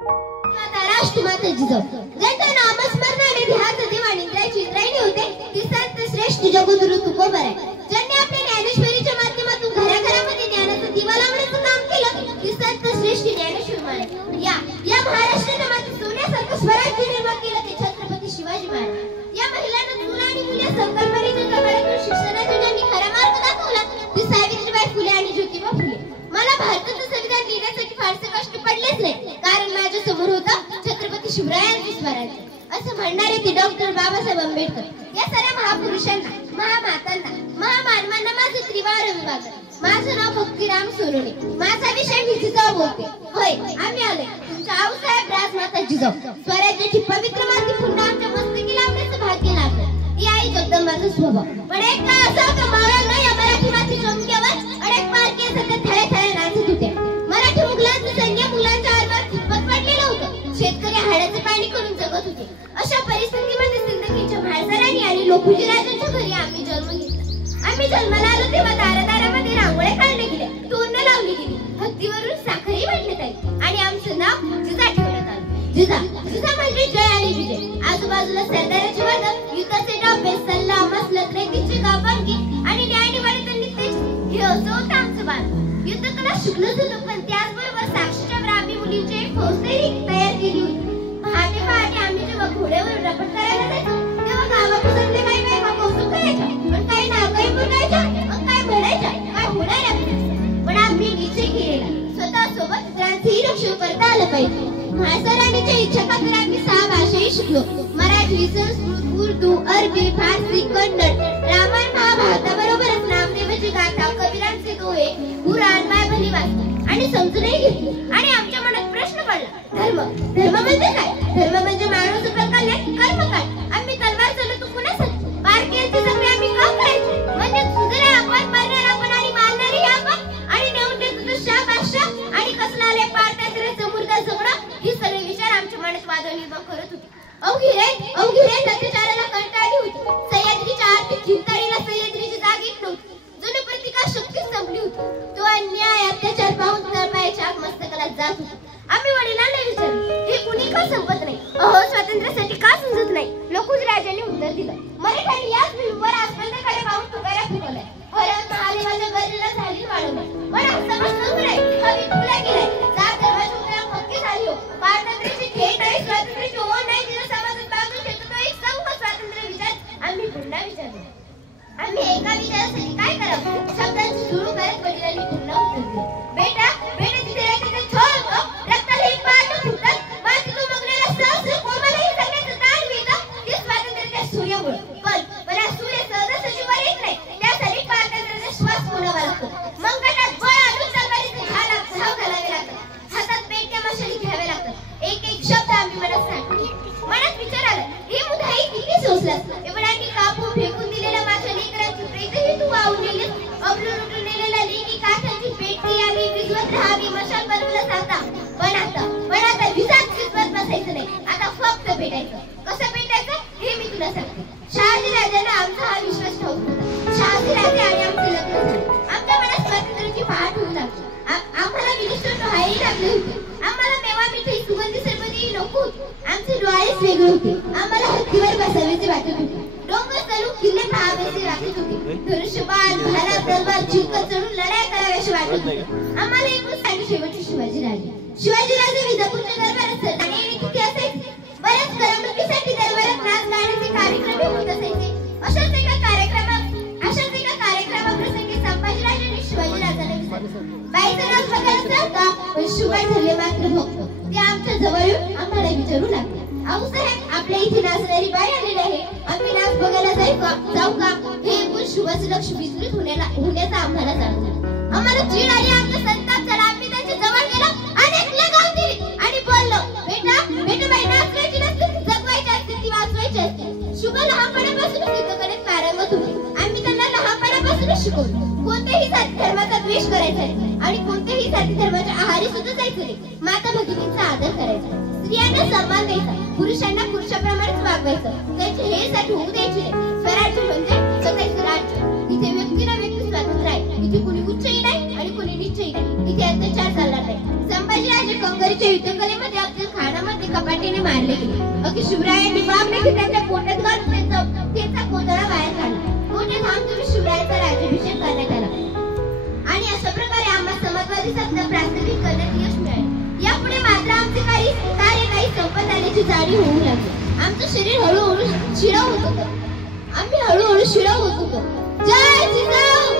राष्ट्रमाता जिजाऊ ज्यांच्या नामस्मरणाने ध्यास देवाणी इंद्रायची इंद्रायणी होते ती संत श्रेष्ठ जगद्गुरु तुकोबर आहे. ज्यांनी आपल्या ज्ञानेश्वरीच्या माध्यमातून घराघरामध्ये ज्ञानाचा दिवा लावण्याचं काम केलं ती संत श्रेष्ठ ज्ञानेश्वर महाराज. या महाराष्ट्राच्या माती सोन्यासारखं स्वराज्य निर्माण केलं ते छत्रपती शिवाजी महाराज. या महिलांना चूल आणि मूल या संकल्पनेच्या कमळातून शिक्षणाचा ज्यांनी खरा मार्ग दाखवला ती सावित्रीबाई फुले आणि ज्योतिबा फुले. मला भारताचं संविधान लिहिण्यासाठी फारसे कष्ट पडलेच नाही कारण माझ्या समोर होतं छत्रपती शिवरायांचे स्वराज्य असं म्हणणारे ते डॉक्टर बाबासाहेब आंबेडकर. या साऱ्या महापुरुषांना महामातांना महामानवांना माझं त्रिवार अभिवादन. माझं नाव भक्तिराम सोनोने. माझा विषय मी जिजाऊ बोलते. होय आम्ही आलोय तुमच्या आऊसाहेब राजमाता जिजाऊ स्वराज्याची पवित्र माती पुन्हा आमच्या मस्तकी लावण्याचं भाग्य लाभलं. ही आई जगदंबाचा स्वभाव. पण एक काळ असा होता मावळ्यांना या मराठी माती चमक्यावर अनेक पारखे सतत थळे थळे नाचत होते. मराठी मुघलांचं सैन्य मुलांच्या आरमार खितपत पडलेलं होतं. शेतकरी हाडाचं पाणी करून जगत होते. अशा परिस्थितीमध्ये सिंदखेडच्या म्हाळसरांनी आणि लोखुजी राजांच्या घरी आम्ही जन्म घेतला. आम्ही जन्माला आलो तेव्हा दारादारामध्ये रांगोळ्या काढल्या गेल्या, तोरणं लावली गेली, हत्तीवरून साखरही वाटण्यात आली आणि आमचं नाव जिजा ठेवण्यात आलं. जिजा जिजा म्हणजे जय आणि विजय. आजूबाजूला सरदाराचे वर्ग, युद्धाचे डाबे, सल्ला मसलत, रेतीचे गावांगी आणि न्यायनिवाडीचं नित्य हे असं होतं आमचं बाळ. युद्ध कला शिकलोच होतो पण त्याचबरोबर साक्षीच्या ब्राह्मी मुलींची एक फौजही तयार केली होती. पहाटे पहाटे आम्ही जेव्हा घोड्यावर रपट करायला जायचो तेव्हा गावाकडे काही बायका कौतुक करायच्या पण काही नाव काही बोलायच्या मग काय म्हणायच्या काय होणार आहे. पण आम्ही निश्चय केलेला स्वतः सोबत इतरांचंही रक्षण करता आलं पाहिजे. म्हाळसरांच्या इच्छा खातर आम्ही 6 भाषाही शिकलो. मराठी, संस्कृत, उर्दू, अरबी, फारसी, कन्नड, रामायण महाभारताबरोबरच नामदेवाची गाथा, कबीरांचे दोहे, कुराण, बायबलही वाचली आणि समजूनही घेतली. आणि आमच्या मनात प्रश्न पडला धर्म म्हणजे काय? धर्म म्हणजे माणूस प्रकारले कर्म काय? आम्ही तलवार चालवतो कुणासाठी? बारकेलचे सगळे आम्ही का करायचे? म्हणजे सुजरे आपण, मरणार आपण आणि मारणारही आपण आणि नेऊन देतो तो शाबाशा आणि कसला आले पार त्याचं मुर्दा जगणं ही सगळे विचार आमच्या मनात वाद निर्माण करत होते. अवघी रे अत्याचाराला कंटाळली होती. सह्याद्रीच्या आर्थिक खिंताळीला सह्याद्रीची जाग येत नव्हती. जुनी प्रतिकार शक्तीच संपली होती. तो अन्याय अत्याचार पाहून तळपायाच्या आग मस्तकाला जात होती. आम्ही वडिलांना विचारलं हे कुणी का संपत नाही? अहो स्वातंत्र्यासाठी का समजत नाही? लोखुजी राजांनी उत्तर दिलं मराठ्यांनी याच भीमवर आसमानाकडे पाहून तुकारा फुकवलाय. परत महादेवाच्या गरजेला झाली वाढवलाय. पण हा समाज सुरू आहे हा विखुरला गेलाय. जात धर्माची उतरा पक्की झाली हो. स्वातंत्र्याची खेळ नाही स्वातंत्र्याची ओढ नाही तिला समाजात बांधून ठेवतो तो एक संघ स्वातंत्र्य विचार आम्ही पुन्हा विचारलो. आम्ही एका विचारासाठी काय करावं? शब्दांची जुळू करत वडिलांनी पुन्हा उत्तर दिलं बेटा जिथे तिथे छोड रक्ताला ही पाठ फुटतात मातीतून मगलेला सहस्र कोमालाही सगळ्याचं दान मिळतं ते स्वातंत्र्याच्या सूर्यामुळे. पण हा सूर्य सहजासहजी वर येत नाही. त्यासाठी स्वातंत्र्याचा श्वास होणावा लागतो. मंगटात बळ आणून तलवारीचे घाव घालावे लागतात. हातात पेटत्या मशाली घ्यावे लागतात. एक शब्द आम्ही मनात सांगतो. मनात विचार आला हे मुधाई किती सोसलास? एवढ्यांनी कापून फेकून दिलेल्या माझ्या लेकरांची प्रेतही तू वाहून नेलीस. अबलून उठून नेलेल्या लेकी काठांची पेटती आम्ही विजवत राहावी मशाल बनवलं सांगता. पण आता विजात विजवत बसायचं नाही. आता फक्त भेटायचं. कसं भेटायचं हे मी तुला सांगते. शहाजी राजांना आमचा हा विश्वास ठाऊक होता. शहाजी राजे आणि आमचं लग्न झालं. आमच्या मनात स्वातंत्र्याची पहाट होऊ लागली. आम्हाला विनिष्ठ डोहाही लागले होते. आम्हाला मेवा मिठाई सुगंधी सरबतही नको होती. आमचे डोळेच वेगळे होते. आम्हाला हत्तीवर बसावेसे वाटत होते. डोंगर चढून किल्ले पहावेसे वाटत होते. धनुष्यबाण भाला तलवार चिलखत चढून लढाई कराव्याशी वाटत होते. आम्हाला एकच आणि शेवटचे शिवाजी राजे विजापूरच्या दरबारात सरदार येणे किती असायचे. बऱ्याच करमणुकीसाठी दरबारात नाच गाण्याचे कार्यक्रम होत असायचे. अशाच एका कार्यक्रमाप्रसंगी संभाजीराजांनी शिवाजी राजांना विचारलं बाईचं नाच बघायला चालता? पण शिवाय ठरले मात्र भक्त. ते आमच्या जवळ येऊन आम्हाला विचारू लागले आऊसाहेब आपल्या इथे नाचणारी बाई आलेली आहे. आम्ही नाच बघायला जाऊ का? हे ऐकून शिवाचं लक्ष विचलित होण्याचा आम्हाला जाणवलं. आम्हाला चीड आली. आमचा संताप झाला. आम्ही त्याच्या जवळ गेलो अनेक लगाव दिली आणि बोललो बेटा बाई नाचवायची नसते जगवायची असते ती वाचवायची असते. शुभ लहानपणापासून युद्धकलेत पारंगत होते. आम्ही त्यांना लहानपणापासूनच शिकवलं कोणत्याही जाती धर्माचा द्वेष करायचा नाही आणि कोणत्याही जाती धर्माच्या आहारी सुद्धा जायचं नाही. माता भगिनींचा आदर करायचा. स्त्रियांना सन्मान द्यायचा. पुरुषांना पुरुषाप्रमाणेच वागवायचं. त्यांचे हेसाठी होऊ द्यायचे नाही. स्वराज्य म्हणजे स्वतःचं राज्य. इथे व्यक्तीला व्यक्ती स्वातंत्र्य आहे. इथे कुणी उच्चही नाही आणि कुणी नीचही नाही. इथे अत्याचार चालणार नाही. संभाजीराजे कंगरीच्या युद्धकलेमध्ये अफजल सपाटीने मारले गेले. अगदी शिवरायांनी वाघ त्यांच्या पोटात घालून त्यांचा कोतळा बाहेर काढला. मोठे धामधूम शिवरायांचा राज्याभिषेक करण्यात आला आणि अशा प्रकारे आम्हा समाजवादी सत्ता प्रस्थापित करण्यात यश मिळाले. यापुढे मात्र आमचे कार्य काही संपत आल्याची जाणीव होऊ लागली. आमचं शरीर हळूहळू शिळं होत होतं. आम्ही हळूहळू शिळं होत होतो. जय जिजाऊ.